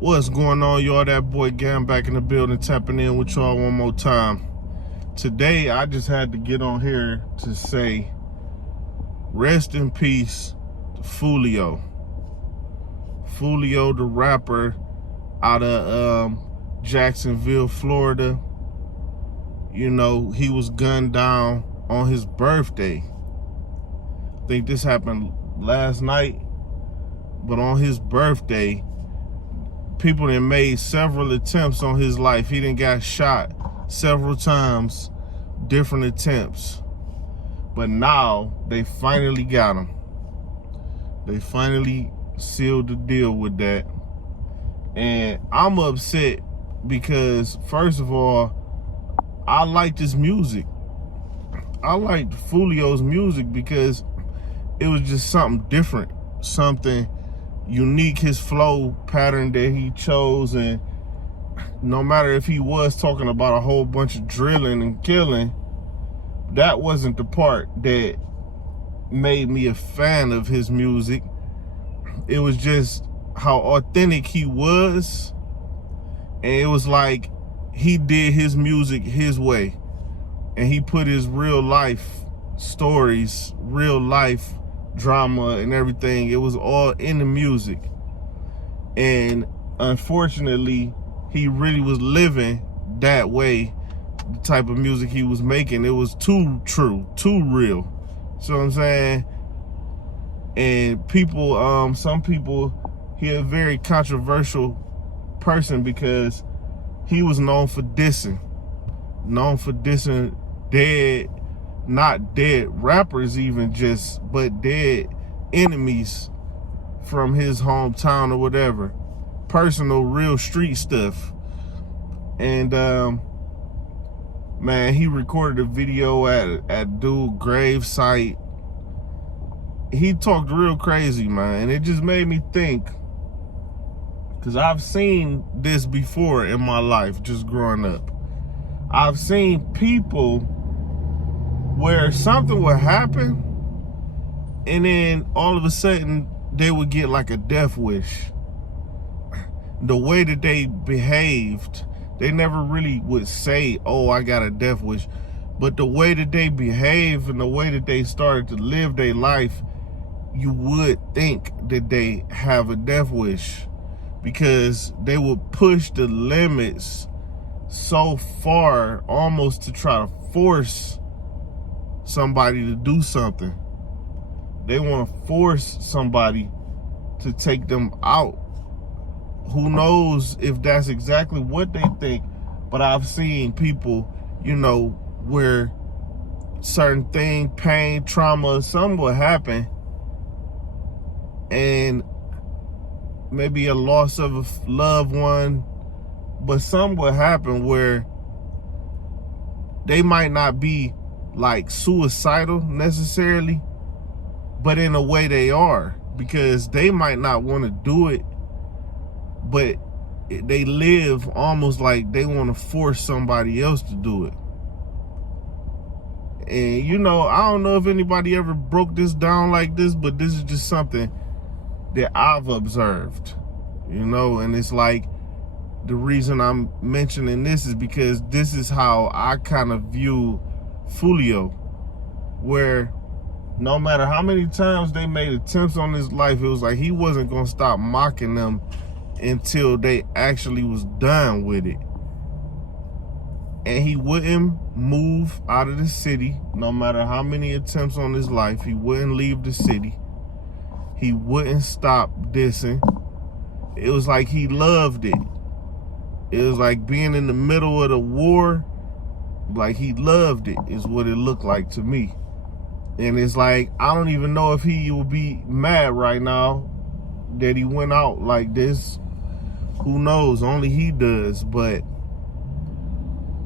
What's going on, y'all? That boy Gam back in the building, tapping in with y'all one more time. Today, I just had to get on here to say, rest in peace to Foolio. Foolio, the rapper out of Jacksonville, Florida. You know, he was gunned down on his birthday. I think this happened last night, but on his birthday, people that made several attempts on his life. He done got shot several times, different attempts. But now they finally got him. They finally sealed the deal with that. And I'm upset because, first of all, I liked his music. I liked Foolio's music because it was just something different, something unique, his flow pattern that he chose. And no matter if he was talking about a whole bunch of drilling and killing, that wasn't the part that made me a fan of his music. It was just how authentic he was. And it was like he did his music his way. And he put his real life stories, real life drama and everything. It was all in the music. And unfortunately, he really was living that way. The type of music he was making, it was too true, too real. So I'm saying, and people, some people, he a very controversial person because he was known for dissing dead, not dead rappers even just, but dead enemies from his hometown or whatever. Personal, real street stuff. And man, he recorded a video at dude grave site. He talked real crazy, man. And it just made me think, because I've seen this before in my life, just growing up. I've seen people where something would happen and then all of a sudden they would get like a death wish. The way that they behaved, they never really would say, oh, I got a death wish. But the way that they behave and the way that they started to live their life, you would think that they have a death wish, because they would push the limits so far, almost to try to force somebody to do something. They want to force somebody to take them out. Who knows if that's exactly what they think, but I've seen people, you know, where certain thing, pain, trauma, something will happen, and maybe a loss of a loved one, but something will happen where they might not be like suicidal necessarily, but in a way they are, because they might not want to do it, but they live almost like they want to force somebody else to do it. And you know, I don't know if anybody ever broke this down like this, but this is just something that I've observed, you know. And it's like, the reason I'm mentioning this is because this is how I kind of view Foolio, where no matter how many times they made attempts on his life, it was like he wasn't going to stop mocking them until they actually was done with it. And he wouldn't move out of the city, no matter how many attempts on his life. He wouldn't leave the city. He wouldn't stop dissing. It was like he loved it. It was like being in the middle of the war, like he loved it, is what it looked like to me. And it's like, I don't even know if he would be mad right now that he went out like this. Who knows? Only he does. But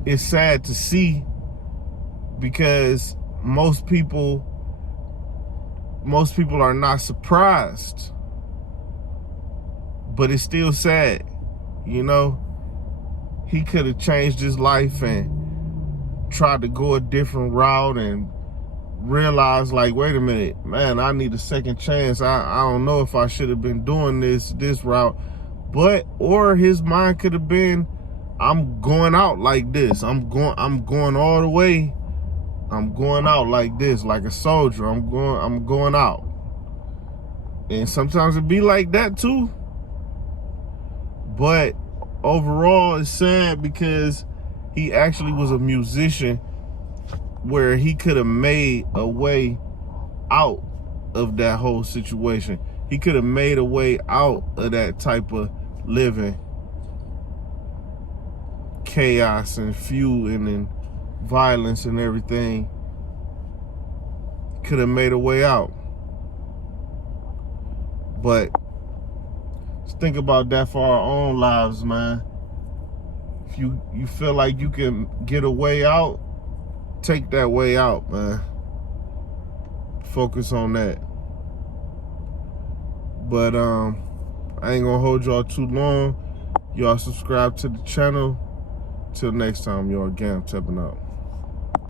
it's sad to see, because most people are not surprised. But it's still sad, you know. He could have changed his life and tried to go a different route and realized, like, wait a minute, man, I need a second chance. I don't know if I should have been doing this route. or his mind could have been, I'm going out like this. I'm going all the way. I'm going out like this, like a soldier. I'm going out. And sometimes it be like that too. But overall, it's sad because he actually was a musician where he could have made a way out of that whole situation. He could have made a way out of that type of living, chaos and feuding and violence and everything. Could have made a way out. But just think about that for our own lives, man. If you feel like you can get a way out, take that way out, man. Focus on that. But I ain't gonna hold y'all too long. Y'all subscribe to the channel. Till next time, y'all. Again, I'm tapping out.